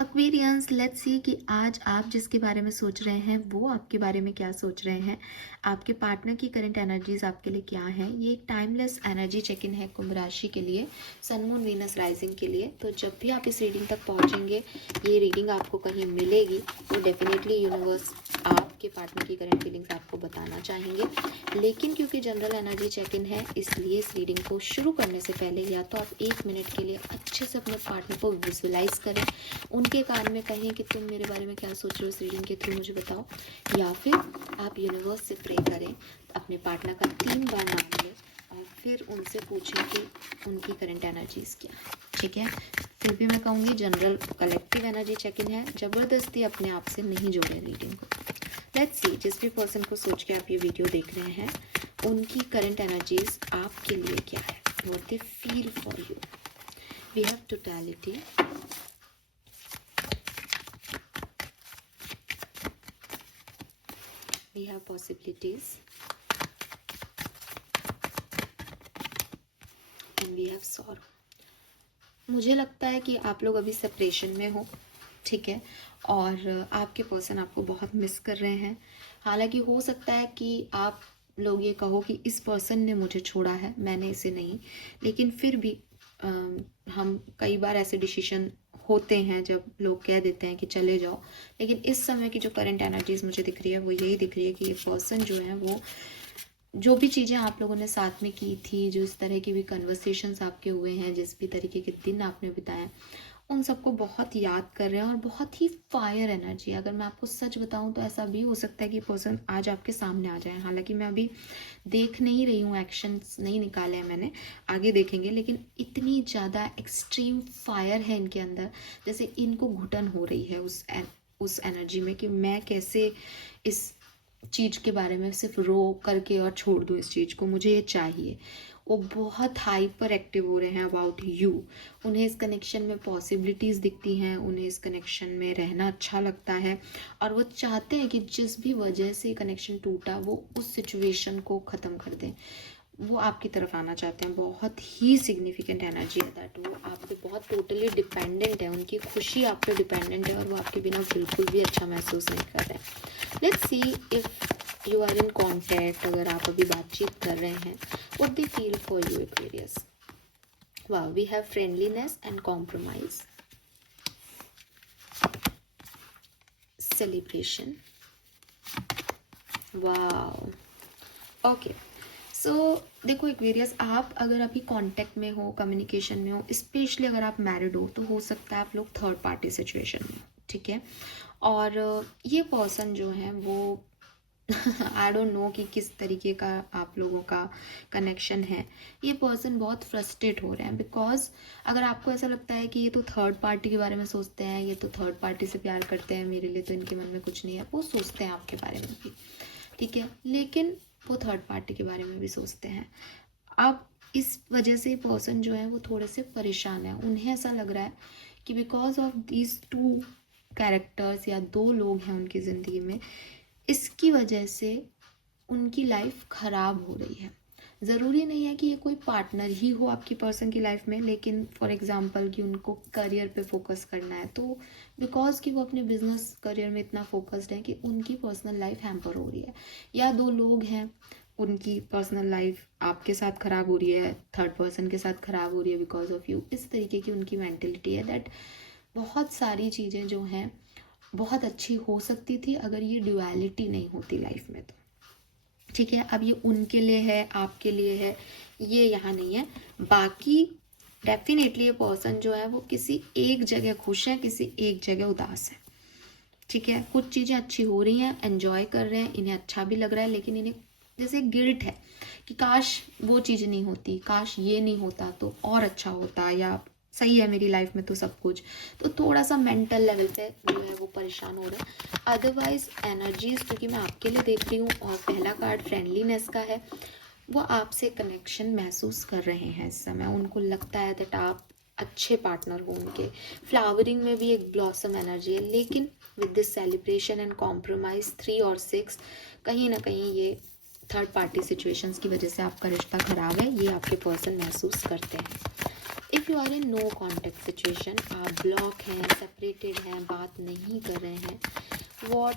Aquarians, let's see कि आज आप जिसके बारे में सोच रहे हैं वो आपके बारे में क्या सोच रहे हैं। आपके पार्टनर की करंट एनर्जीज आपके लिए क्या है। ये एक टाइमलेस एनर्जी चेक इन है कुंभ राशि के लिए, सन मून वीनस राइजिंग के लिए। तो जब भी आप इस रीडिंग तक पहुंचेंगे, ये रीडिंग आपको कहीं मिलेगी तो डेफिनेटली यूनिवर्स आपके पार्टनर की करंट फीलिंग्स आपको बताना चाहेंगे। लेकिन क्योंकि जनरल एनर्जी चेक इन है, इसलिए इस रीडिंग को शुरू करने से पहले या तो आप 1 मिनट के लिए अच्छे से अपने पार्टनर को विजुअलाइज करें, उनके कान में कहें कि तुम मेरे बारे में क्या सोच रहे हो, इस रीडिंग के थ्रू मुझे बताओ। या फिर आप यूनिवर्स से प्रे करें, अपने पार्टनर का 3 बार नाम लें और फिर उनसे पूछें कि उनकी करंट एनर्जीज क्या है। ठीक है, फिर भी मैं कहूँगी general collective energy check in है, ज़बरदस्ती अपने आप से नहीं जोड़े रीडिंग को। लेट्स सी, जिस भी पर्सन को सोच के आप ये वीडियो देख रहे हैं, उनकी करंट एनर्जीज आपके लिए क्या है, what they feel for you. We have totality, we have possibilities, and we have sorrow. मुझे लगता है कि आप लोग अभी सेपरेशन में हो, ठीक है, और आपके पर्सन आपको बहुत मिस कर रहे हैं। हालांकि हो सकता है कि आप लोग ये कहो कि इस पर्सन ने मुझे छोड़ा है, मैंने इसे नहीं, लेकिन फिर भी हम कई बार ऐसे डिसीजन होते हैं जब लोग कह देते हैं कि चले जाओ। लेकिन इस समय की जो करंट एनर्जीज मुझे दिख रही है वो यही दिख रही है कि ये पर्सन जो है वो जो भी चीज़ें आप लोगों ने साथ में की थी, जो इस तरह की भी कन्वर्सेशंस आपके हुए हैं, जिस भी तरीके के दिन आपने बिताए, उन सबको बहुत याद कर रहे हैं और बहुत ही फायर एनर्जी। अगर मैं आपको सच बताऊं तो ऐसा भी हो सकता है कि पर्सन आज आपके सामने आ जाए। हालांकि मैं अभी देख नहीं रही हूँ, एक्शंस नहीं निकाले हैं मैंने, आगे देखेंगे। लेकिन इतनी ज़्यादा एक्सट्रीम फायर है इनके अंदर, जैसे इनको घुटन हो रही है उस एनर्जी में कि मैं कैसे इस चीज़ के बारे में सिर्फ रो करके और छोड़ दूँ इस चीज़ को, मुझे ये चाहिए। वो बहुत हाइपर एक्टिव हो रहे हैं अबाउट यू। उन्हें इस कनेक्शन में पॉसिबिलिटीज़ दिखती हैं, उन्हें इस कनेक्शन में रहना अच्छा लगता है और वो चाहते हैं कि जिस भी वजह से कनेक्शन टूटा वो उस सिचुएशन को ख़त्म कर दें। वो आपकी तरफ आना चाहते हैं। बहुत ही सिग्निफिकेंट एनर्जी है दैट। वो आप पे बहुत टोटली डिपेंडेंट है, उनकी खुशी आप पे डिपेंडेंट है और वो आपके बिना बिल्कुल भी अच्छा महसूस नहीं कर रहे हैं। Let's see if you are in contact, अगर आप अभी बातचीत कर रहे हैं, what they feel for you Aquarius. वाह, we have friendliness and compromise, celebration. वाह, ओके। सो देखो एक्वेरियस, आप अगर अभी कांटेक्ट में हो, कम्युनिकेशन में हो, स्पेशली अगर आप मैरिड हो, तो हो सकता है आप लोग थर्ड पार्टी सिचुएशन में, ठीक है। और ये पर्सन जो है वो आई डोंट नो कि किस तरीके का आप लोगों का कनेक्शन है। ये पर्सन बहुत फ्रस्ट्रेट हो रहे हैं बिकॉज अगर आपको ऐसा लगता है कि ये तो थर्ड पार्टी के बारे में सोचते हैं, ये तो थर्ड पार्टी से प्यार करते हैं, मेरे लिए तो इनके मन में कुछ नहीं है, वो सोचते हैं आपके बारे में भी, ठीक है, लेकिन वो थर्ड पार्टी के बारे में भी सोचते हैं। अब इस वजह से पर्सन जो है वो थोड़े से परेशान है। उन्हें ऐसा लग रहा है कि बिकॉज ऑफ दीज 2 कैरेक्टर्स या 2 लोग हैं उनकी ज़िंदगी में, इसकी वजह से उनकी लाइफ ख़राब हो रही है। ज़रूरी नहीं है कि ये कोई पार्टनर ही हो आपकी पर्सन की लाइफ में, लेकिन फॉर एग्जांपल कि उनको करियर पे फोकस करना है, तो बिकॉज कि वो अपने बिजनेस करियर में इतना फोकस्ड है कि उनकी पर्सनल लाइफ हैम्पर हो रही है। या 2 लोग हैं, उनकी पर्सनल लाइफ आपके साथ ख़राब हो रही है, थर्ड पर्सन के साथ ख़राब हो रही है बिकॉज ऑफ यू। इस तरीके की उनकी मेंटेलिटी है दैट बहुत सारी चीज़ें जो हैं बहुत अच्छी हो सकती थी अगर ये ड्युअलिटी नहीं होती लाइफ में, तो ठीक है। अब ये उनके लिए है, आपके लिए है, ये यहाँ नहीं है। बाकी डेफिनेटली ये पर्सन जो है वो किसी एक जगह खुश है, किसी एक जगह उदास है, ठीक है। कुछ चीज़ें अच्छी हो रही हैं, एंजॉय कर रहे हैं, इन्हें अच्छा भी लग रहा है, लेकिन इन्हें जैसे गिल्ट है कि काश वो चीज़ नहीं होती, काश ये नहीं होता तो और अच्छा होता, या सही है मेरी लाइफ में तो सब कुछ। तो थोड़ा सा मेंटल लेवल पे जो है वो परेशान हो रहा है। अदरवाइज एनर्जीज क्योंकि मैं आपके लिए देख रही हूँ और पहला कार्ड फ्रेंडलीनेस का है, वो आपसे कनेक्शन महसूस कर रहे हैं इस समय। उनको लगता है दैट आप अच्छे पार्टनर हो उनके। फ्लावरिंग में भी एक ब्लॉसम एनर्जी है, लेकिन with this celebration and compromise 3 और 6, कहीं ना कहीं ये थर्ड पार्टी सिचुएशंस की वजह से आपका रिश्ता खराब है, ये आपके पर्सन महसूस करते हैं। If you are in no contact situation, आप ब्लॉक हैं, सेपरेटेड हैं, बात नहीं कर रहे हैं, what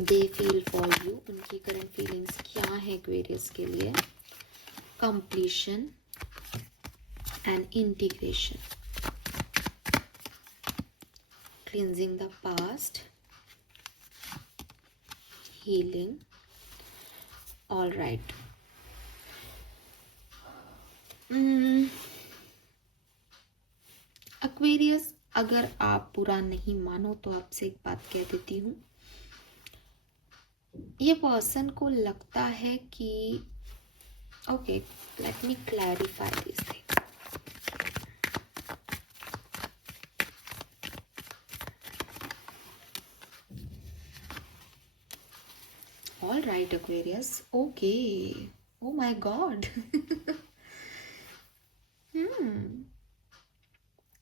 they feel for you, उनकी करंट फीलिंग्स क्या है एक्वेरियस के लिए? Completion and integration, cleansing the past, healing. All right. Aquarius, अगर आप बुरा नहीं मानो तो आपसे एक बात कह देती हूँ. ये पर्सन को लगता है कि okay, let me clarify this thing. All right Aquarius, okay. Oh my God.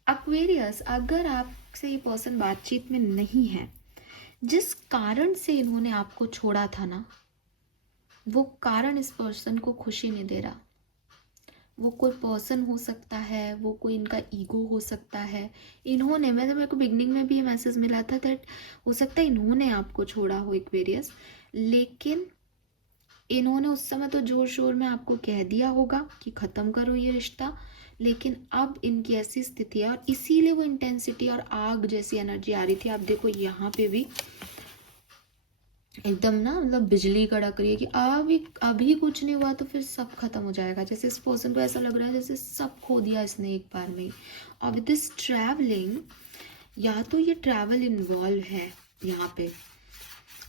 Aquarius, अगर आपसे ये पर्सन बातचीत में नहीं है, जिस कारण से इन्होंने आपको छोड़ा था ना, वो कारण इस पर्सन को खुशी नहीं दे रहा. वो कोई पर्सन हो सकता है, वो कोई इनका ईगो हो सकता है. इन्होंने, मेरे को बिगनिंग में भी ये मैसेज मिला था दैट हो सकता है इन्होंने आपको छोड़ा हो एक्वेरियस, लेकिन इन्होंने उस समय तो जोर शोर में आपको कह दिया होगा कि ख़त्म करो ये रिश्ता, लेकिन अब इनकी ऐसी स्थिति है और इसीलिए वो इंटेंसिटी और आग जैसी एनर्जी आ रही थी. आप देखो यहाँ पे भी एकदम ना, मतलब बिजली कड़क रही है कि अभी कुछ नहीं हुआ तो फिर सब खत्म हो जाएगा. जैसे इस पर्सन को ऐसा लग रहा है जैसे सब खो दिया इसने एक बार में. और विद दिस ट्रैवलिंग, या तो ये ट्रैवल इन्वॉल्व है यहाँ पे,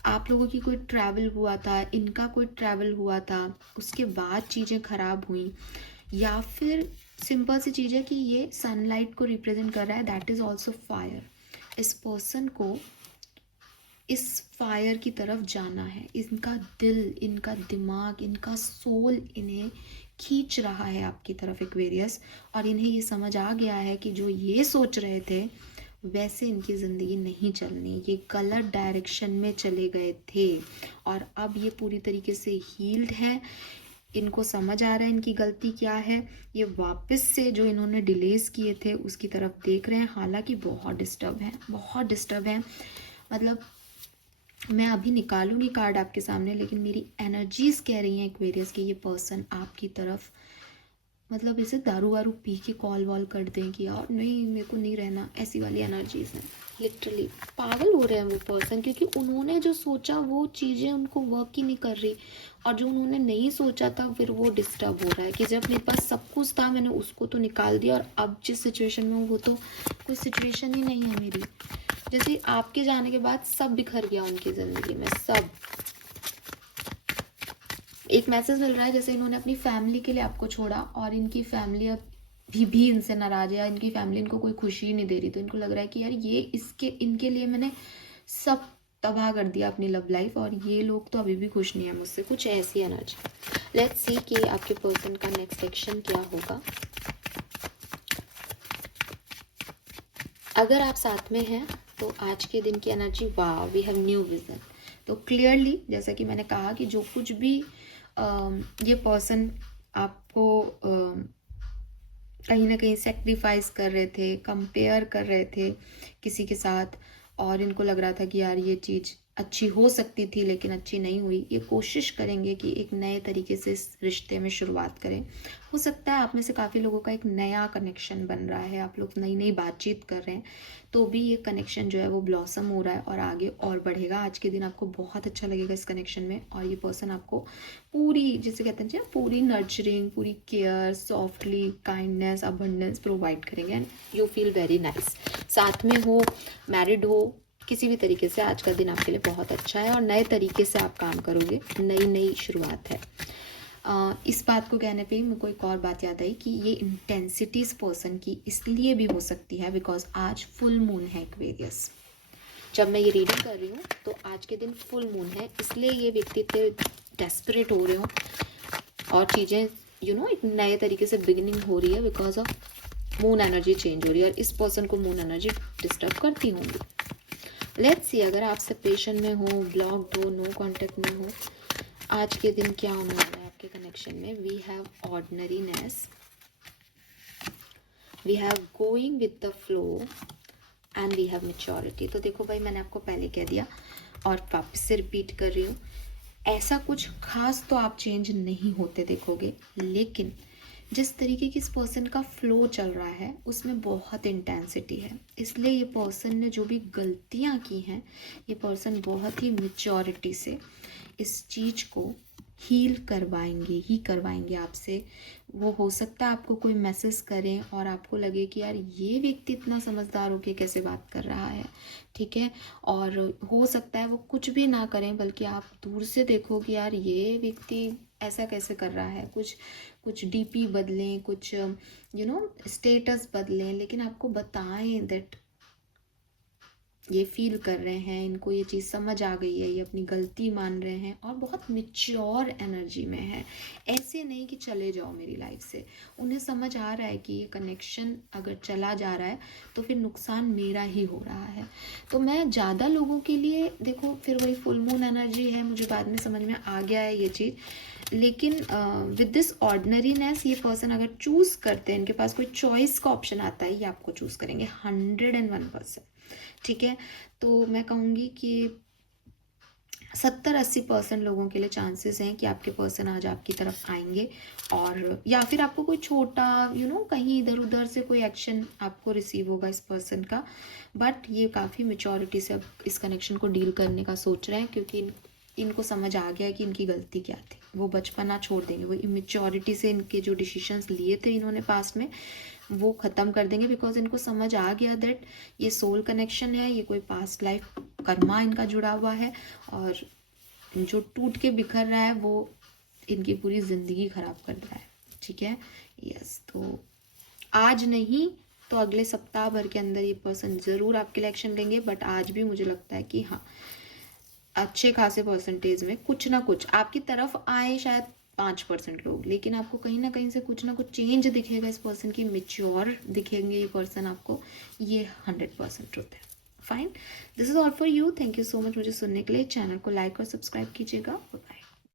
आप लोगों की कोई ट्रैवल हुआ था, इनका कोई ट्रैवल हुआ था, उसके बाद चीज़ें खराब हुई, या फिर सिंपल सी चीज़ है कि ये सनलाइट को रिप्रेजेंट कर रहा है, दैट इज़ ऑल्सो फायर. इस पर्सन को इस फायर की तरफ जाना है. इनका दिल, इनका दिमाग, इनका सोल इन्हें खींच रहा है आपकी तरफ एक्वेरियस. और इन्हें ये समझ आ गया है कि जो ये सोच रहे थे वैसे इनकी ज़िंदगी नहीं चलनी, ये गलत डायरेक्शन में चले गए थे. और अब ये पूरी तरीके से हील्ड है, इनको समझ आ रहा है इनकी गलती क्या है. ये वापस से जो इन्होंने डिलेज किए थे उसकी तरफ देख रहे हैं. हालांकि बहुत डिस्टर्ब है, बहुत डिस्टर्ब है. मतलब मैं अभी निकालूंगी कार्ड आपके सामने, लेकिन मेरी एनर्जीज कह रही हैं एक्वेरियस कि ये पर्सन आपकी तरफ, मतलब इसे दारू वारू पी के कॉल वॉल कर दें कि यार नहीं मेरे को नहीं रहना, ऐसी वाली एनर्जीज हैं. लिटरली पागल हो रहे हैं वो पर्सन, क्योंकि उन्होंने जो सोचा वो चीज़ें उनको वर्क ही नहीं कर रही, और जो उन्होंने नहीं सोचा था फिर वो डिस्टर्ब हो रहा है कि जब मेरे पास सब कुछ था मैंने उसको तो निकाल दिया, और अब जिस सिचुएशन में हूँ वो तो कोई सिचुएशन ही नहीं है मेरी. जैसे आपके जाने के बाद सब बिखर गया उनकी ज़िंदगी में, सब. एक मैसेज मिल रहा है जैसे इन्होंने अपनी फैमिली के लिए आपको छोड़ा और इनकी फैमिली अब भी इनसे नाराज है, या इनकी फैमिली इनको कोई खुशी नहीं दे रही. तो इनको लग रहा है कि यार ये इनके लिए मैंने सब तबाह कर दिया अपनी लव लाइफ, और ये लोग तो अभी भी खुश नहीं है मुझसे. कुछ ऐसी एनर्जी. लेट्स सी कि आपके पर्सन का नेक्स्ट एक्शन क्या होगा. अगर आप साथ में हैं तो आज के दिन की एनर्जी, वाह, वी हैव न्यू विजन. तो क्लियरली जैसा कि मैंने कहा कि जो कुछ भी ये पर्सन आपको कहीं ना कहीं सेक्रीफाइस कर रहे थे, कंपेयर कर रहे थे किसी के साथ, और इनको लग रहा था कि यार ये चीज़ अच्छी हो सकती थी लेकिन अच्छी नहीं हुई, ये कोशिश करेंगे कि एक नए तरीके से इस रिश्ते में शुरुआत करें. हो सकता है आप में से काफ़ी लोगों का एक नया कनेक्शन बन रहा है, आप लोग नई नई बातचीत कर रहे हैं, तो भी ये कनेक्शन जो है वो ब्लॉसम हो रहा है और आगे और बढ़ेगा. आज के दिन आपको बहुत अच्छा लगेगा इस कनेक्शन में, और ये पर्सन आपको पूरी, जिसे कहते हैं पूरी नर्चरिंग, पूरी care, softly kindness, abundance provide करेंगे, and you feel very nice. साथ में हो, मैरिड हो, किसी भी तरीके से आज का दिन आपके लिए बहुत अच्छा है और नए तरीके से आप काम करोगे, नई शुरुआत है. इस बात को कहने पे मेरे को एक और बात याद आई कि ये इंटेंसिटी इस पर्सन की इसलिए भी हो सकती है बिकॉज आज फुल मून है एक्वेरियस. जब मैं ये रीडिंग कर रही हूँ तो आज के दिन फुल मून है, इसलिए ये व्यक्ति इतने डेस्परेट हो रहे हो और चीज़ें एक नए तरीके से बिगिनिंग हो रही है because of moon energy change हो रही है, और इस पर्सन को मून एनर्जी डिस्टर्ब करती होंगी. लेट्स सी, अगर आप सेपरेशन में हो, ब्लॉक्ड हो, नो कॉन्टेक्ट में हो, आज के दिन क्या होने वाला है आपके कनेक्शन में. We have ordinariness, we have going with the flow and we have maturity. तो देखो भाई, मैंने आपको पहले कह दिया और वापस से रिपीट कर रही हूँ, ऐसा कुछ खास तो आप चेंज नहीं होते देखोगे, लेकिन जिस तरीके की इस पर्सन का फ्लो चल रहा है उसमें बहुत इंटेंसिटी है। इसलिए ये पर्सन ने जो भी गलतियाँ की हैं, ये पर्सन बहुत ही मेच्योरिटी से इस चीज़ को हील करवाएंगे आपसे। वो हो सकता है आपको कोई मैसेज करें और आपको लगे कि यार ये व्यक्ति इतना समझदार होके कैसे बात कर रहा है, ठीक है। और हो सकता है वो कुछ भी ना करें, बल्कि आप दूर से देखो कि यार ये व्यक्ति ऐसा कैसे कर रहा है, कुछ डीपी बदलें, कुछ स्टेटस बदलें, लेकिन आपको बताएं दैट ये फील कर रहे हैं, इनको ये चीज़ समझ आ गई है, ये अपनी गलती मान रहे हैं और बहुत मेच्योर एनर्जी में है। ऐसे नहीं कि चले जाओ मेरी लाइफ से, उन्हें समझ आ रहा है कि ये कनेक्शन अगर चला जा रहा है तो फिर नुकसान मेरा ही हो रहा है। तो मैं ज़्यादा लोगों के लिए, देखो फिर वही फुल मून एनर्जी है, मुझे बाद में समझ में आ गया है ये चीज़, लेकिन विद दिस ऑर्डिनरीनेस ये पर्सन अगर चूज़ करते हैं, इनके पास कोई चॉइस का ऑप्शन आता है, ये आपको चूज़ करेंगे 101%, ठीक है। तो मैं कहूँगी कि 70-80% लोगों के लिए चांसेस हैं कि आपके पर्सन आज आपकी तरफ आएंगे, और या फिर आपको कोई छोटा कहीं इधर उधर से कोई एक्शन आपको रिसीव होगा इस पर्सन का, बट ये काफ़ी मेच्योरिटी से अब इस कनेक्शन को डील करने का सोच रहे हैं, क्योंकि इनको समझ आ गया कि इनकी गलती क्या थी। वो बचपना छोड़ देंगे, वो इमेच्योरिटी से इनके जो डिसीजंस लिए थे इन्होंने पास्ट में, वो ख़त्म कर देंगे, बिकॉज इनको समझ आ गया दैट ये सोल कनेक्शन है, ये कोई पास्ट लाइफ कर्मा इनका जुड़ा हुआ है, और जो टूट के बिखर रहा है वो इनकी पूरी ज़िंदगी ख़राब कर रहा है, ठीक है। यस, तो आज नहीं तो अगले सप्ताह भर के अंदर ये पर्सन ज़रूर आपके लिए एक्शन लेंगे, बट आज भी मुझे लगता है कि हाँ, अच्छे खासे परसेंटेज में कुछ ना कुछ आपकी तरफ आए, शायद 5% लोग, लेकिन आपको कहीं ना कुछ चेंज दिखेगा इस पर्सन की, मेच्योर दिखेंगे ये पर्सन आपको, ये 100% ट्रुथ है। Fine, this is all for you. Thank you so much मुझे सुनने के लिए। चैनल को लाइक और सब्सक्राइब कीजिएगा। बाय।